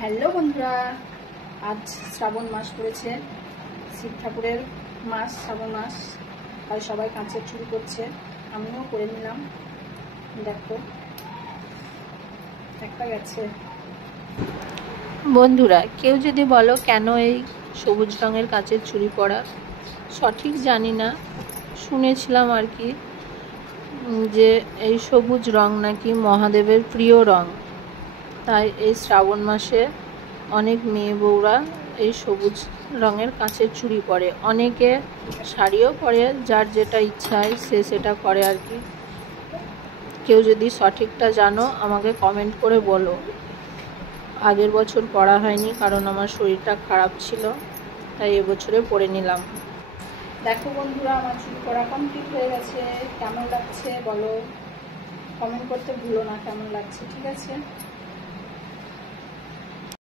Hello বন্ধুরা, আজ শ্রাবণ মাস পড়েছে, শিব ঠাকুরের মাস, শ্রাবণ মাস। তাই সবাই কাঁচের চুরি করছে, আমিও করে নিলাম। দেখো একটা গেছে। বন্ধুরা, কেউ যদি বলো কেন এই সবুজ রঙের কাঁচের চুড়ি পরা, সঠিক জানি না, শুনেছিলাম আর কি যে এই সবুজ রং নাকি মহাদেবের প্রিয় রং। তাই এই শ্রাবণ মাসে অনেক মেয়ে বউরা এই সবুজ রঙের কাঁচের চুড়ি পরে, অনেকে শাড়িও পরে, যার যেটা ইচ্ছায় সে সেটা করে আর কি। কেউ যদি সঠিকটা জানো আমাকে কমেন্ট করে বলো। আগের বছর পরা হয়নি, কারণ আমার শরীরটা খারাপ ছিল, তাই এবছরে পরে নিলাম। দেখো বন্ধুরা, আমার চুরি করা কমপ্লিট হয়ে গেছে। কেমন লাগছে বলো, কমেন্ট করতে ভুলো না কেমন লাগছে, ঠিক আছে?